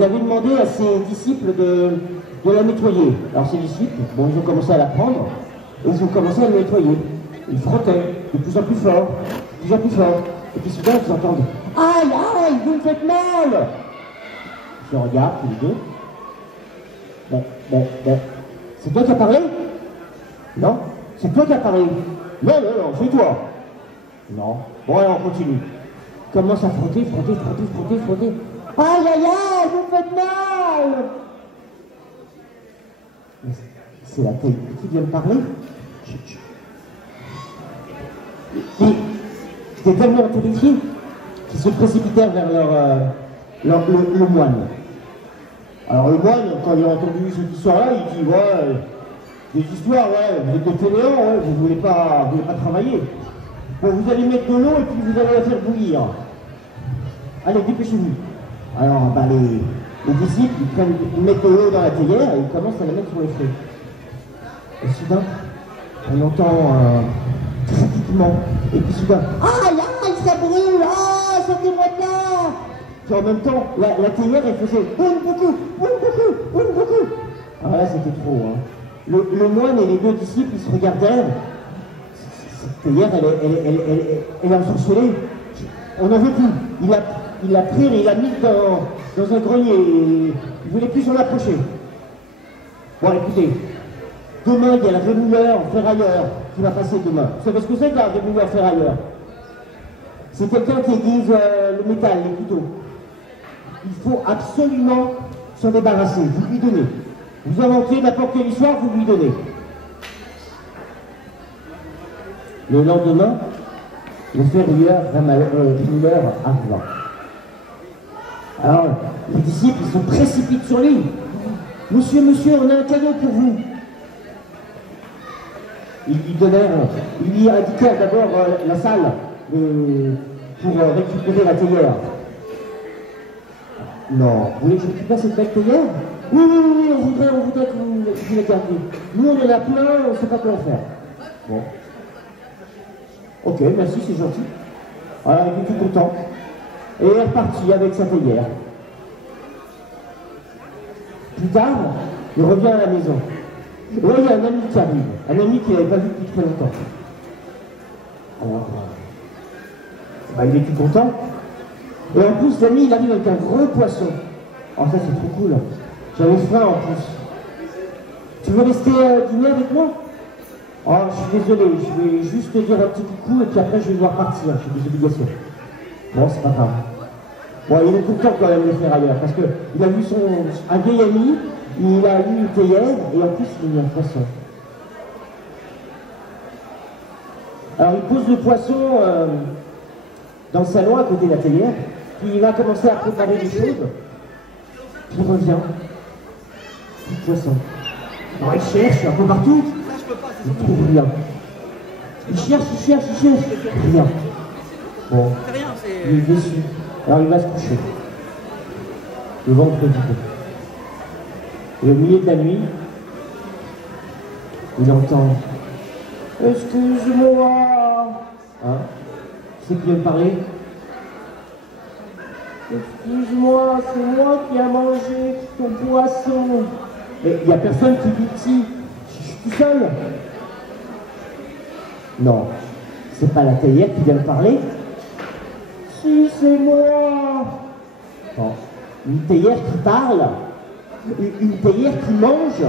il avait demandé à ses disciples de la nettoyer. Alors ses disciples, bon, ils ont commencé à la prendre, et ils ont commencé à la nettoyer. Ils frottaient, de plus en plus fort, de plus en plus fort. Et puis soudain, ils entendent « Aïe, aïe, vous me faites mal !» Ils se regardent tous les deux. C'est toi qui as parlé? Non, c'est toi qui as parlé. Non, c'est toi. Non. Bon, alors on continue. Commence à frotter. Aïe, aïe, aïe, vous me faites mal! C'est la tête qui vient me parler. C'était tellement terrifié qu'ils se précipitèrent vers le moine. Alors le moine, quand il a entendu cette histoire-là, il dit « Ouais, des histoires, ouais, vous êtes des fainéants, ouais, vous voulez pas travailler. Bon, vous allez mettre de l'eau et puis vous allez la faire bouillir. Allez, dépêchez-vous. » Alors, bah, les disciples, ils mettent de l'eau dans la théière et ils commencent à la mettre sur les feux. Et soudain, on entend un crépitement. Et puis soudain, aïe, aïe, ça brûle, ah, sortez-moi de là! Puis en même temps, la théière, elle faisait beaucoup. Ah là, c'était trop, hein. Le moine et les deux disciples, ils se regardèrent. Cette théière, elle a ensorcelé. On n'en veut plus. Il l'a pris et il l'a mis dans un grenier. Il ne voulait plus s'en approcher. Bon, écoutez, demain, il y a la rémouleur ferrailleur qui va passer demain. Vous savez ce que c'est que la rémouleur ferrailleur? C'est quelqu'un qui aiguise le métal, les couteaux. Il faut absolument s'en débarrasser, vous lui donnez. Vous inventez n'importe quelle histoire, vous lui donnez. Le lendemain, le ferrailleur arriva. Alors, les disciples, ils se précipitent sur lui. Monsieur, on a un cadeau pour vous. Ils lui indiquèrent d'abord la salle pour récupérer la théière. Non, vous voulez que je récupère cette belle théière? Oui, on voudrait que vous la gardiez. Nous, on en a plein, on ne sait pas quoi en faire. Bon. Ok, merci, c'est gentil. Voilà, il est tout content. Et il est reparti avec sa théière. Plus tard, il revient à la maison. Et là, il y a un ami qui arrive. Un ami qu'il n'avait pas vu depuis très longtemps. Alors, il est tout content. Et en plus, l'ami, il arrive avec un gros poisson. Oh, ça, c'est trop cool. J'avais faim en plus. Tu veux rester dîner avec moi? Oh, je suis désolé, je vais juste te dire un petit coucou et puis après, je vais devoir partir. J'ai des obligations. Bon, c'est pas grave. Bon, il est content quand même de le faire ailleurs parce qu'il a vu un vieil ami, il a eu une théière et en plus, il a eu un poisson. Alors, il pose le poisson dans le salon à côté de la théière. Puis il va commencer à préparer des choses. Puis il revient. Plus de poisson. Alors il cherche un peu partout. Il ne trouve rien. Il cherche. Rien. Bon. Il est déçu. Alors il va se coucher. Le ventre du coup. Et au milieu de la nuit, il entend « Excuse-moi !» Hein? C'est qui vient de parler? Excuse-moi, c'est moi qui a mangé ton poisson. Mais il n'y a personne qui dit si. Je suis tout seul. Non, c'est pas la théière qui vient me parler. Si, c'est moi. Non, une théière qui parle. Une théière qui mange.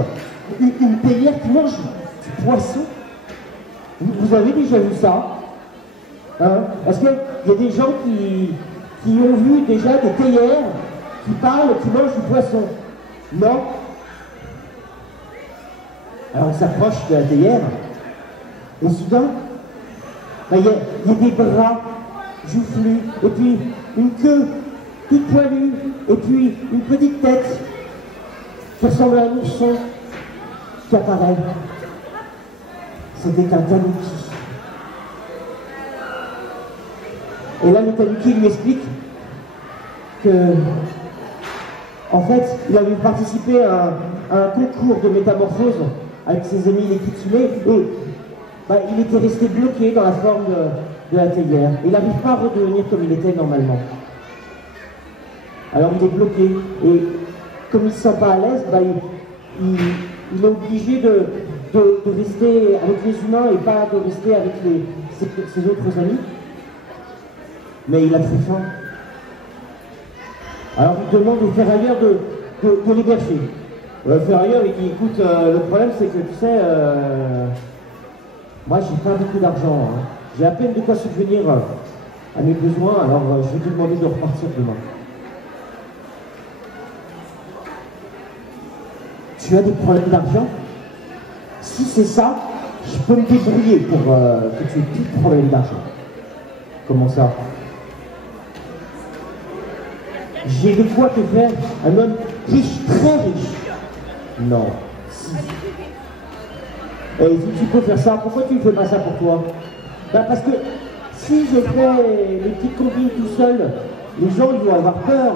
Une théière qui mange du poisson. Vous avez déjà vu ça? Hein? Parce qu'il y a des gens qui ont vu déjà des théières qui parlent, qui mangent du poisson. Non? Alors on s'approche de la théière, et soudain, il y a des bras joufflus, et puis une queue toute poilue, et puis une petite tête qui ressemble à un ourson qui apparaît. C'était un tanuki. Et là, le tanuki lui explique que, en fait, il avait participé à un concours de métamorphose avec ses amis les kitsune, et il était resté bloqué dans la forme de la théière. Il n'arrive pas à redevenir comme il était normalement. Alors il est bloqué, et comme il ne se sent pas à l'aise, bah, il est obligé de rester avec les humains et pas de rester avec ses autres amis. Mais il a très faim. Alors il demande au ferrailleur de l'héberger. Le ferrailleur il dit écoute, le problème c'est que tu sais, moi j'ai pas beaucoup d'argent, hein. J'ai à peine de quoi subvenir à mes besoins, alors je vais te demander de repartir demain. Tu as des problèmes d'argent? Si c'est ça, je peux me débrouiller pour que tu aies plus de problèmes d'argent. Comment ça? J'ai de quoi te faire un homme riche, très riche. Non. Si. Et si tu peux faire ça, pourquoi tu ne fais pas ça pour toi? Ben parce que si je fais les petites combines tout seul, les gens ils vont avoir peur.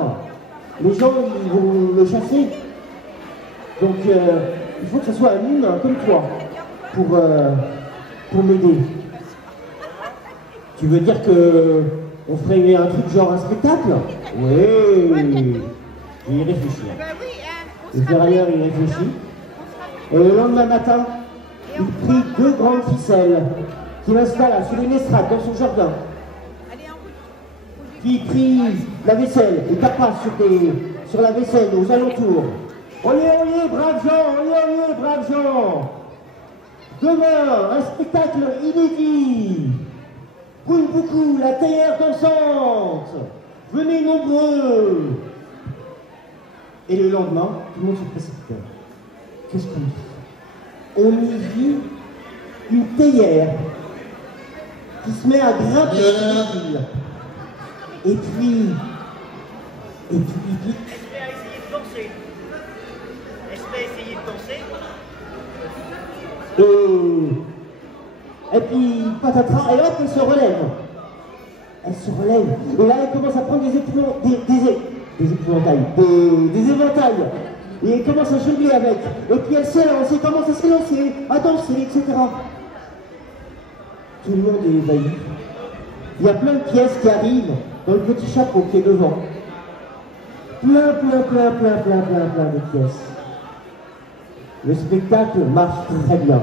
Les gens ils vont me chasser. Donc il faut que ce soit un humain comme toi pour m'aider. Tu veux dire que on ferait un truc genre un spectacle? Oui, je vais y réfléchir. Le ferrailleur y réfléchit. Et le lendemain matin, il prit 2 grandes ficelles qu'il installa sur une estrade dans son jardin. Puis il prit la vaisselle et tapa sur la vaisselle aux alentours. Oyez, oyez, braves gens, oyez, braves gens. Demain, un spectacle inédit. Brûle beaucoup, la théière dansante. Venez nombreux. Et le lendemain, tout le monde se précipitait. Qu'est-ce qu'on dit? On y vit une théière qui se met à grimper sur les fils. Et puis, il dit... Est-ce qu'elle a essayé de danser? Et puis, patatras, et hop, elle se relève. Elle se relève. Et là, elle commence à prendre des épouvantails, des éventails. Et elle commence à jongler avec. Et puis elle s'élance, elle commence à s'élancer, à danser, etc. Tout le monde est ébahi. Il y a plein de pièces qui arrivent dans le petit chapeau qui est devant. Plein de pièces. Le spectacle marche très bien.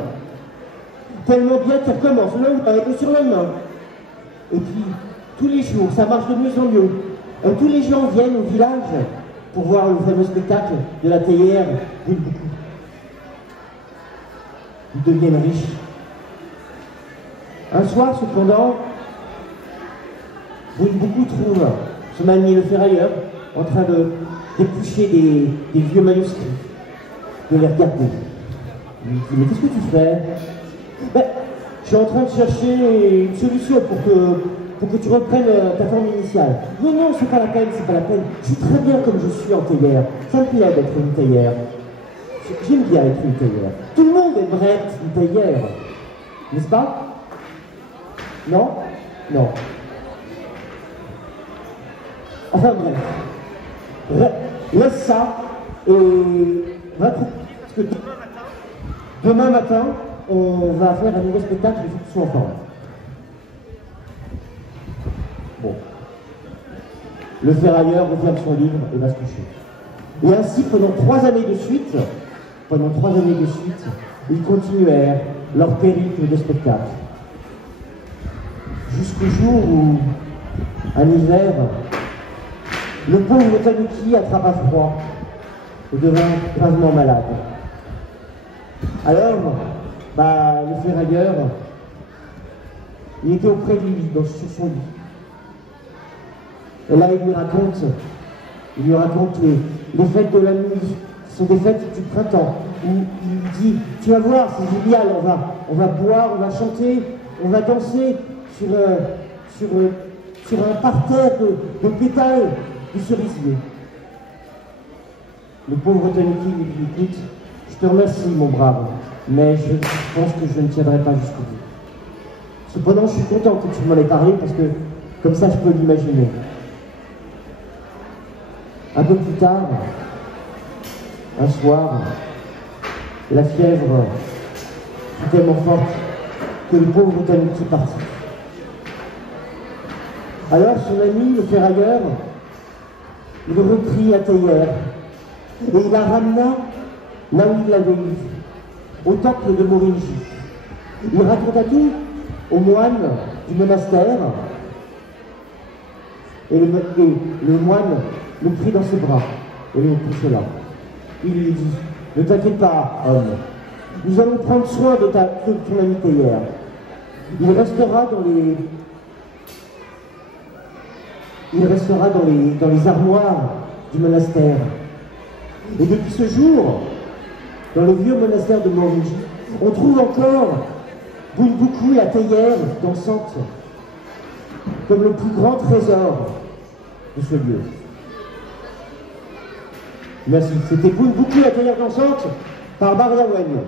Tellement bien qu'il recommence le lendemain et le surlendemain. Et puis, tous les jours, ça marche de mieux en mieux. Tous les gens viennent au village pour voir le fameux spectacle de la théière Brûle beaucoup. Ils deviennent riches. Un soir, cependant, Brûle beaucoup trouve son ami le ferrailleur en train d'éplucher des vieux manuscrits, de les regarder. Il lui dit, mais qu'est-ce que tu fais? Ben, je suis en train de chercher une solution pour que tu reprennes ta forme initiale. Non, c'est pas la peine, c'est pas la peine. Je suis très bien comme je suis en théière. Ça me plaît d'être une théière. J'aime bien être une théière. Tout le monde aimerait être une théière. N'est-ce pas? Non? Non. Enfin bref. Laisse ça et va parce que demain matin, on va faire un nouveau spectacle, il faut que tu sois en forme. Bon. Le ferrailleur referme son livre et va se coucher. Et ainsi, pendant 3 années de suite, ils continuèrent leur périple de spectacle. Jusqu'au jour où, un hiver, le pauvre Tanuki attrapa froid et devint gravement malade. Alors, le ferrailleur, il était auprès de lui, sur son lit. Et là, il lui raconte les fêtes de la nuit, qui sont des fêtes du printemps, où il dit, tu vas voir, c'est génial, on va boire, on va chanter, on va danser sur un parterre de pétales de cerisier. Le pauvre Tanuki lui dit, écoute, je te remercie, mon brave, mais je pense que je ne tiendrai pas jusqu'au bout. Cependant, je suis content que tu m'en aies parlé, parce que comme ça, je peux l'imaginer. Un peu plus tard, un soir, la fièvre fut tellement forte que le pauvre Tanuki partit. Alors son ami, le ferrailleur, il reprit la théière. Et il la ramena là où il l'avait vu, au temple de Morinji. Il raconta tout au moine du monastère, et le moine le prit dans ses bras et le coucha là. Il lui dit, ne t'inquiète pas, homme, nous allons prendre soin de ton ami hier. Il restera dans les armoires du monastère. Et depuis ce jour, dans le vieux monastère de Morinji, on trouve encore Bunbuku, la théière dansante, comme le plus grand trésor de ce lieu. Merci. C'était Bunbuku, la théière dansante, par Maria Wen.